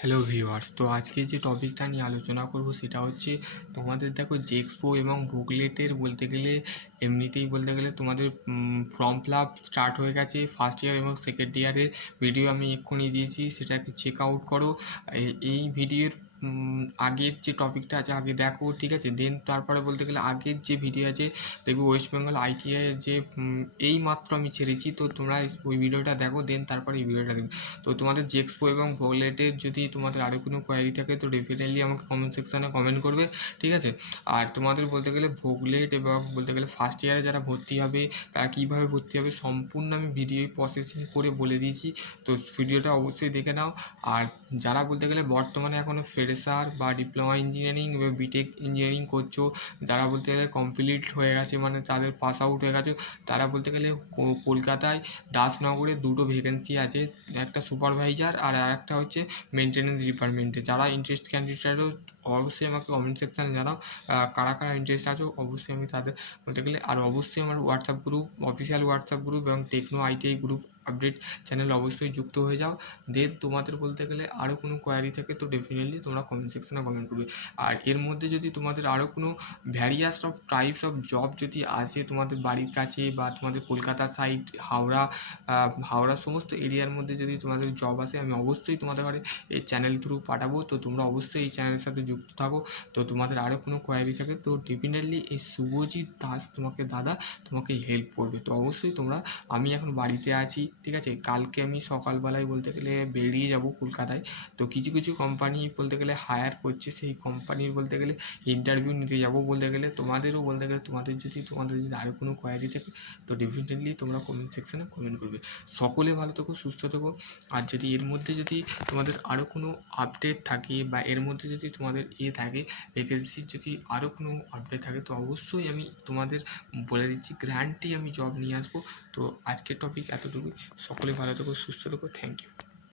Hello viewers, তো আজকে যে টপিকটা নিয়ে আলোচনা করব সেটা হচ্ছে তোমাদের দেখো জেক্সপো এবং বুকলেটের বলতে গেলে এমনিতেই বলতে গেলে তোমাদের ফর্ম ফিল আপ স্টার্ট হয়ে গেছে। ফার্স্ট ইয়ার এবং সেকেন্ড ইয়ারের ভিডিও আমি এক্ষুনি দিয়েছি, সেটাকে চেক আউট করো। এই ভিডিওর আগের যে টপিকটা আছে আগে দেখো, ঠিক আছে? দেন তারপরে বলতে গেলে আগের যে ভিডিও আছে দেখবো ওয়েস্ট বেঙ্গল আইটিআই যে এই মাত্র আমি ছেড়েছি, তো তোমরা ওই ভিডিওটা দেখো, দেন তারপরে এই ভিডিওটা দেখো। তো তোমাদের জেক্সপো এবং বুকলেটের যদি তোমাদের আরও কোনো কোয়ারি থাকে তো ডেফিনেটলি আমাকে কমেন্ট সেকশানে কমেন্ট করবে, ঠিক আছে? আর তোমাদের বলতে গেলে বুকলেট এবং বলতে গেলে ফার্স্ট ইয়ারে যারা ভর্তি হবে তারা কীভাবে ভর্তি হবে সম্পূর্ণ আমি ভিডিও প্রসেসিং করে বলে দিয়েছি, তো ভিডিওটা অবশ্যই দেখে নাও। আর যারা বলতে গেলে বর্তমানে এখনও ফ্রেশার বা ডিপ্লোমা ইঞ্জিনিয়ারিং বা বিটেক ইঞ্জিনিয়ারিং করছো, যারা বলতে গেলে কমপ্লিট হয়ে গেছে মানে তাদের পাস আউট হয়ে গেছে, তারা বলতে গেলে কলকাতায় দাসনগরে দুটো ভ্যাকেন্সি আছে, একটা সুপারভাইজার আর আরেকটা হচ্ছে মেনটেন্যান্স ডিপার্টমেন্টে। যারা ইন্টারেস্ট ক্যান্ডিডেটও অবশ্যই আমাকে কমেন্ট সেকশানে জানাও কারা কারা ইন্টারেস্ট আছো, অবশ্যই আমি তাদের বলতে গেলে। আর অবশ্যই আমার WhatsApp group, official WhatsApp group এবং Techno ITI group update channel অবশ্যই যুক্ত হয়ে যাও। দেন তোমাদের বলতে গেলে আরও কোনো কোয়ারি থাকে তো ডেফিনেটলি তোমরা কমেন্ট সেকশনে কমেন্ট করবে। আর এর মধ্যে যদি তোমাদের আরও কোনো various of types of job যদি আসে তোমাদের বাড়ির কাছে বা তোমাদের কলকাতা সাইড, হাওড়া সমস্ত এরিয়ার মধ্যে যদি তোমাদের জব আসে, আমি অবশ্যই তোমাদের ঘরে এই চ্যানেল থ্রু পাঠাবো, তো তোমরা অবশ্যই এই চ্যানেলের সাথে যুক্ত থাকো। তো তোমাদের আরও কোনো কোয়ারি থাকে তো ডেফিনেটলি এই শুভজিৎ দাস তোমাকে হেল্প করবে। তো অবশ্যই তোমরা, আমি এখন বাড়িতে আছি, ঠিক আছে? কালকে আমি সকালবেলায় বলতে গেলে বেরিয়ে যাব কলকাতায়। তো কিছু কিছু কোম্পানি বলতে গেলে হায়ার করছে, সেই কোম্পানির বলতে গেলে ইন্টারভিউ নিতে যাব বলতে গেলে। তোমাদেরও বলতে গেলে তোমাদের যদি আরও কোনো কোয়ারি থাকে তো ডেফিনেটলি তোমরা কমেন্ট সেকশানে কমেন্ট করবে। সকলে ভালো থেকো, সুস্থ থেকো। আর যদি এর মধ্যে যদি তোমাদের আরও কোনো আপডেট থাকে বা এর মধ্যে যদি তোমাদের থাকে ভ্যাকেন্সির যদি আরও কোনো আপডেট থাকে তো অবশ্যই আমি তোমাদের বলে দিচ্ছি, গ্যারান্টি আমি জব নিয়ে আসবো। তো আজকের টপিক এতটুকুই। সকলে ভালো থেকো, সুস্থ থেকো। Thank you.